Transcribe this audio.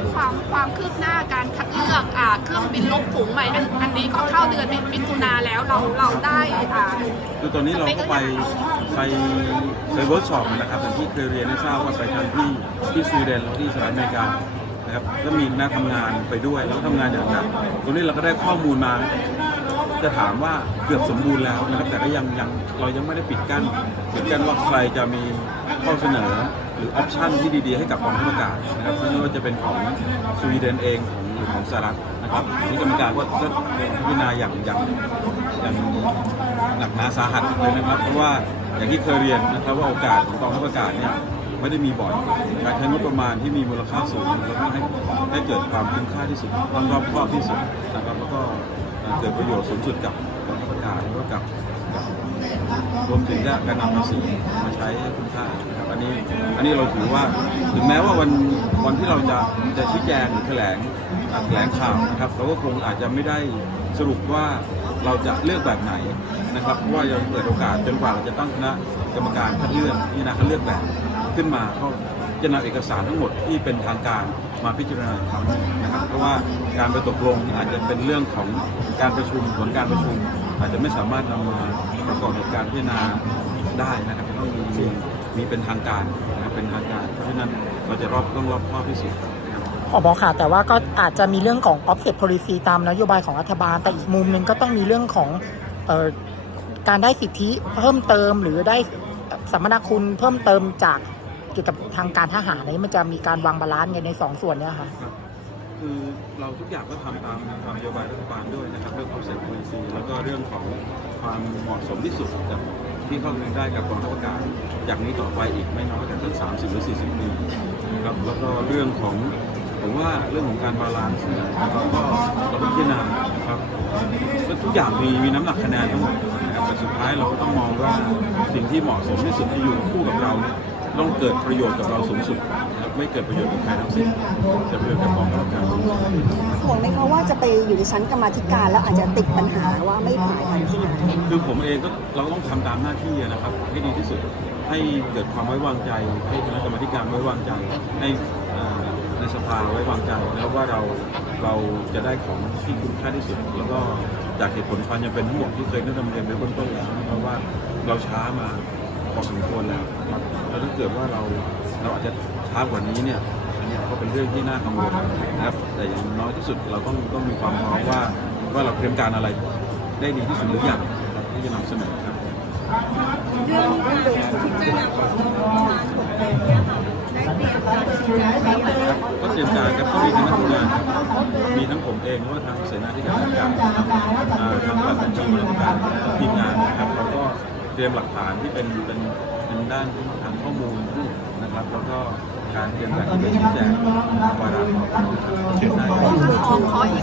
รื่องความความคืบหน้าการคัดเลือกอ่าเครื่องบินลบถุงใหม่อันอันนี้ก็เข้าเดือนมิถุนาแล้วเราเราได้อ่าคือตอนนี้เราก็ไปไปไปเวิร์กช็อปนะครับอย่างที่เคยเรียนให้ทราบว่าไปทางที่ที่สวีเดนแล้วที่สหรัฐอเมริกานะครับก็มีคณะทำงานไปด้วยแล้วก็ทำงานอย่างหนักตรงนี้เราก็ได้ข้อมูลมาจะถามว่าเกือบสมบูรณ์แล้วนะครับแต่ก็ยังยังเรายังไม่ได้ปิดกั้นปิดกั้นว่าใครจะมีข้อเสนอ หรือออปชันที่ดีๆให้กับกองทัพอากาศนะครับไม่ว่าจะเป็นของสวีเดนเองของหรือของสหรัฐนะครับนี่กรรมการก็ก็พิจารณาอย่างอย่างอย่างหนักหนาสาหัสเลยนะครับ เพราะว่าอย่างที่เคยเรียนนะครับว่าโอกาสของกองทัพอากาศเนี่ยไม่ได้มีบ่อยการใช้งบประมาณที่มีมูลค่าสูงเราต้องให้ให้เกิดความคุ้มค่าที่สุดต้องรอบคอบที่สุดนะครับแล้วก็เกิดประโยชน์สูงสุดกับกองทัพอากาศแล้วก็กับ รวมถึงการนำภาษีมาใช้ให้คุ้มค่านะครับอันนี้อันนี้เราถือว่าถึงแม้ว่าวันวันที่เราจะจะชี้แจงหรือแถลงแถลงข่าวนะครับเราก็คงอาจจะไม่ได้สรุปว่าเราจะเลือกแบบไหนนะครับเพราะว่ายังเปิดโอกาสจนกว่าเราจะตั้งคณะกรรมการคัดเลือกพิจารณาคัดเลือกแบบขึ้นมาก็ จะนำเอกสารทั้งหมดที่เป็นทางการมาพิจารณาอีกครั้งหนึ่นะครับ เพราะว่าการไปตกลงอาจจะเป็นเรื่องของการประชุมผลการประชุม อาจจะไม่สามารถนำมาประกอบกับการพิจารณาได้นะครับจะต้องมีมีเป็นทางการนะครับเป็นทางการ เพราะฉะนั้นเราจะรอบต้องรอบคอบที่สุดนะครับขอบอค่ะ แต่ว่าก็อาจจะมีเรื่องของ offset policy ตามนโยบายของรัฐบาล แต่อีกมุมหนึ่งก็ต้องมีเรื่องของออการได้สิทธิเพิ่มเติมหรือได้สัมมนาคุณเพิ่มเติมจาก เกี่ยวกับทางการทหารนี่ยมันจะมีการวางบาลานซ์กันในสองส่วนเนี่ยค่ะ ครับคือเราทุกอย่างก็ทำตามตามนโยบายรัฐบาลด้วยนะครับเรื่อง offset policy แล้วก็เรื่องของความเหมาะสมที่สุดกับที่เข้าถึงได้กับกองทัพอากาศจากนี้ต่อไปอีกไม่น้อยกว่าทั้ง30 หรือ 40 ปีนะครับแล้วก็เรื่องของผมว่าเรื่องของการบาลานซ์เนี่ยเราก็เราต้องพิจารณานะครับก็ทุกอย่างมีมีน้ำหนักคะแนนทั้งหมดนะครับแต่สุดท้ายเราก็ต้องมองว่าสิ่งที่เหมาะสมที่สุดที่อยู่คู่กับเราเนี่ย ต้องเกิดประโยชน์กับเราสูงสุดนะครับไม่เกิดประโยชน์กับใครทั้งสิ้นจะประโยชน์กับกองทัพอากาศสูงสุดห่วงไหมคะว่าจะไปอยู่ในชั้นกรรมาธิการแล้วอาจจะติดปัญหาว่าไม่ผ่านการพิจารณาคือผมเองก็เราต้องทำตามหน้าที่นะครับให้ดีที่สุดให้เกิดความไว้วางใจ ให้คณะกรรมาธิการไว้วางใจให้เอ่อในสภาไว้วางใจแล้วว่าเราเราจะได้ของที่คุ้มค่าที่สุด แล้วก็จากเหตุผลความจำเป็นทั้งหมดที่เคยได้นำเรียนไปเบื้องต้นแล้วเพราะว่าเราช้ามาพอสมควรแล้วนะครับแล้วถ้า เกิดว่าเราเราอาจจะช้ากว่านี้เนี่ยอันเนี้ยก็เป็นเรื่องที่น่ากังวลนะครับ แต่อย่างน้อยที่สุดเราต้องต้องมีความพร้อมว่าว่าเราเตรียมการอะไรได้ดีที่สุดหรือยังนะครับที่จะนำเสนอครับก็เตรียมการครับก็มีคณะทำงานครับมีทั้งผมเองหรือว่าทางเสนาธิการอากาศนะครับอ่าทางฝ่ายบัญชีบริการทีมงานนะครับเราก็เตรียมหลักฐานที่เป็นเป็นเป็นด้านทาง ข้อมูลนะครับ แล้วก็การเตรียมการที่จะชี้แจงวาระของเรานะครับเชิญได้ครับขอขออีก